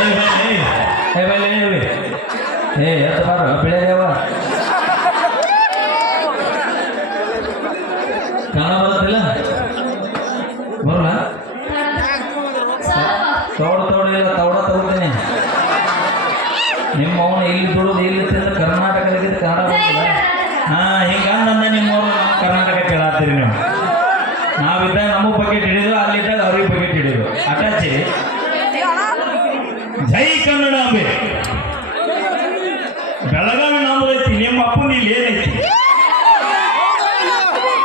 ಏ ಬೈಲೆ ಏ ಎತ್ತ ಬಾರ ಬೆಳೆದೇವ ಕನ್ನಡ ಬರೋದಿಲ್ಲ ಬರಲ್ಲ ತೌಡ ತೌಡ ಇಲ್ಲ ತೌಡ ತಗೋತೀನಿ ನಿಮ್ಮ ಅವನು ಇಲ್ಲಿ ದುಡಿದು ಇಲ್ಲಿ ತಿಂದು ಕರ್ನಾಟಕದಾಗಿದ್ದು ಕನ್ನಡ ಬರ್ತದ ಹಾ ಹಿಂಗಂದ ನಿಮ್ಮವ್ರು ನಮ್ಮ ಕರ್ನಾಟಕ ಕೇಳತ್ತೀರಿ ನೀವು. ನಾವಿದ್ದಾಗ ನಮ್ಮ ಬಕೆಟ್ ಹಿಡಿದು, ಅಲ್ಲಿದ್ದಾಗ ಅವ್ರಿಗೆ ಬಕೆಟ್ ಹಿಡಿದು. ಅಟ್ಯಾಚಿ. ಜೈ ಕನ್ನಡಾಂಬೆ ಬೆಳಗಾವಿ ನಾವು ಐತಿ, ನಿಮ್ಮ ಅಪ್ಪನ ಇಲ್ಲಿ ಏನೈತಿ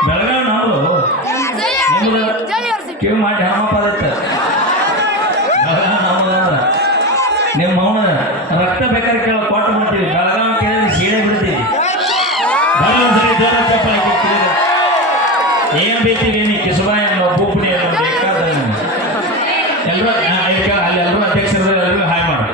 ಬೆಳಗಾವಿ ನಾವು ನಿಮ್ದು ಕಿವಿ ಮಾಡಿ ಹಣಮಪ್ಪ ಅದೈತೆ ಬೆಳಗಾವಿ ನಾಮದ ನಿಮ್ಮ ಅವನ ರಕ್ತ ಬೇಕಾದ್ರೆ ಕೇಳ ಕೊಟ್ಟು ಮಾಡ್ತೀವಿ ಬೆಳಗಾವಿ ಕೇಳಿದ್ರೆ ಸೀಳೆ ಬಿಡ್ತೀವಿ ಏನ್ ಬೇಕಿಲ್ಲ ನೀ ಕಿಸುಬಾಯಿ ಅನ್ನೋ ಬೂಪುಡಿ ಅನ್ನೋ ಬೇಕಾದ ಎಲ್ಲರೂ ಇದಕ್ಕೆ ಅಲ್ಲಿ ಎಲ್ಲರೂ ಅಧ್ಯಕ್ಷರು ಎಲ್ಲರಿಗೂ ಹಾಯ್ ಮಾಡಿ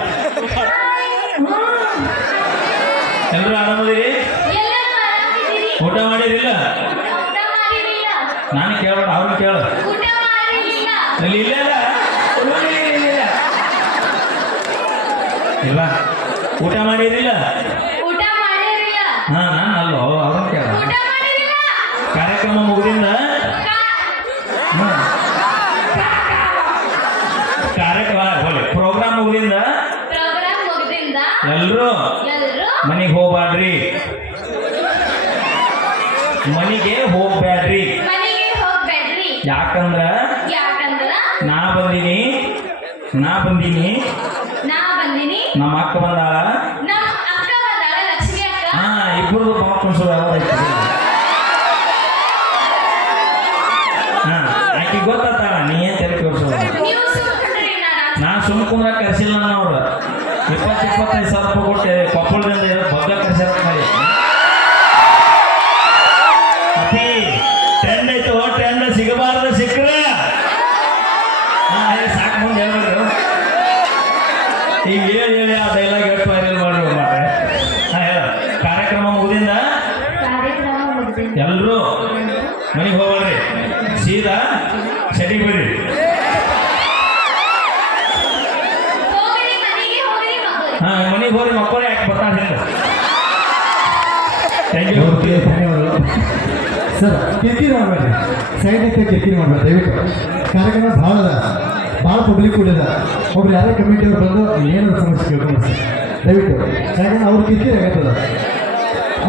ಎಲ್ಲರೂ ಆರಾಮದಿರಿ? ಊಟ ಮಾಡಿರಿಲ್ಲ ನಾನು ಕೇಳೋಣ ಅವ್ರನ್ನ ಕೇಳು. ಇಲ್ಲಿ ಇಲ್ಲ ಇಲ್ಲ ಊಟ ಮಾಡಿರಿಲ್ಲ ಹಾ ನಾನು ಅಲ್ಲೋ ಅವ್ರನ್ನ ಕೇಳ ಕಾರ್ಯಕ್ರಮ ಮುಗಿದಿಂದ? ಕಾರ್ಯಕ್ರಮ ಪ್ರೋಗ್ರಾಮ್ ಮುಗಿದಿಂದ? ಎಲ್ಲರೂ ಮನೆಗೆ ಹೋಗ್ಬ್ಯಾಡ್ರಿ. ಮನೆಗೆ ಹೋಗ್ಬ್ಯಾಡ್ರಿ. ಯಾಕಂದ್ರ? ನಾ ಬಂದೀನಿ. ನಾ ಬಂದೀನಿ. ನಮ್ಮ ಅಕ್ಕ ಬಂದಾಳ. ಹಾ ಇಬ್ಬರದು ಮಕ್ಕಳು ಯಾವ್ದೈತಿ ಹಾ ಆಕಿ ಗೊತ್ತಾಳ ನೀ ಏನ್ ತಲೆ ನಾನು. ನಾ ಸುಮ್ ಕುಂದ್ರ ಕರೆಸಿಲ್ಲ ನಾನು ಅವ್ರು ಇಪ್ಪತ್ತು ಇಪ್ಪತ್ತೈದು ಸಾವಿರ ರೂಪಾಯಿ ಕೊಟ್ಟೆ ಕೊಪ್ಪಳದಿಂದ ಇರೋ ಬಗ್ಗ ಕರ್ಸ್ಯಾರ ಮಾಡಿ ಅಪ್ಪಿ ಟ್ರೆಂಡ್ ಐತು ಟ್ರೆಂಡ್ ಸಿಗಬಾರ್ದು ಸಿಕ್ಕರೆ ಸಾಕು ಮುಂದೆ ಹೇಳ್ಬೇಕು ಈಗ ಹೇಳಿ ಹೇಳಿ ಆ ಡೈಲಾಗ್ ಎಷ್ಟು ವೈರಲ್ ಮಾಡ್ರಿ ಮುಗಿದಿಂದ ಕಾರ್ಯಕ್ರಮ ಮುಗಿದಿದೆ. ಎಲ್ಲರೂ ಮನೆಗೆ ಹೋಗ್ರಿ ಸೀದಾ ಸರಿ ಬರ್ರಿ. ಹಾ ಮನೆಗೆ ಹೋಗಿ ಮಕ್ಕಳು ಯಾಕೆ ಬರ್ತಾರೆ ಥ್ಯಾಂಕ್ ಯು ಸರ್, ಕಿರಿಕಿರಿ ಮಾಡಬೇಡ್ರಿ. ಸೈಡ್ ನಿಂತ ಕಿರಿಕಿರಿ ಮಾಡಬೇಡ ದಯವಿಟ್ಟು. ಕಾರ್ಯಕ್ರಮ ಭಾಳ ಅದ. ಭಾಳ ಪಬ್ಲಿಕ್ ಕೂಡ ಅದ. ಒಬ್ರು ಯಾರೋ ಕಮಿಟಿಯವ್ರು ಬಂದು ಏನು ಸಮಸ್ಯೆ ಕೇಳ್ಕೊಂಡು ದಯವಿಟ್ಟು. ಯಾಕಂದ್ರೆ ಅವ್ರ ಕಿರಿಕಿರಿ ಆಗತ್ತದ